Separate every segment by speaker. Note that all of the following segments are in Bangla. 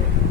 Speaker 1: Thank you.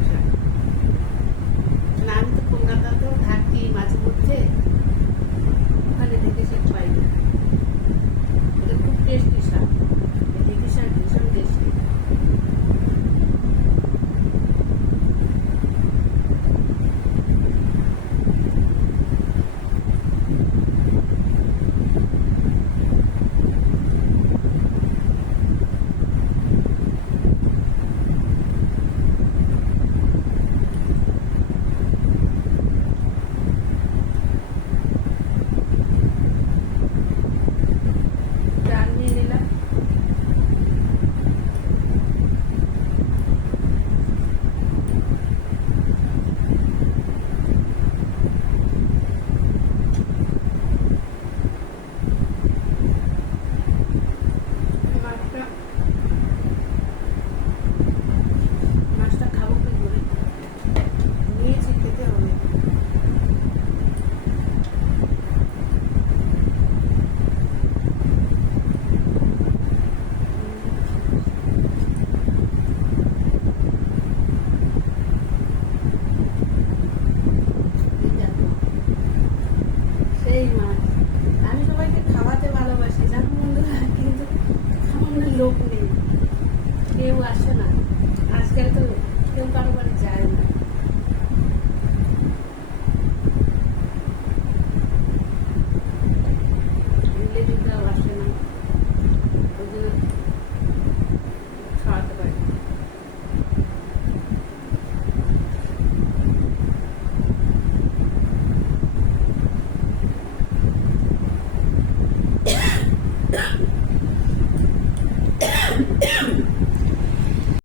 Speaker 1: এই মা, আমি সবাইকে খাওয়াতে ভালোবাসি, জানো কিন্তু খাওয়ানোর লোক নেই। কেউ আসে না। আজকাল তো কেউ কারও বাড়ি যায় না।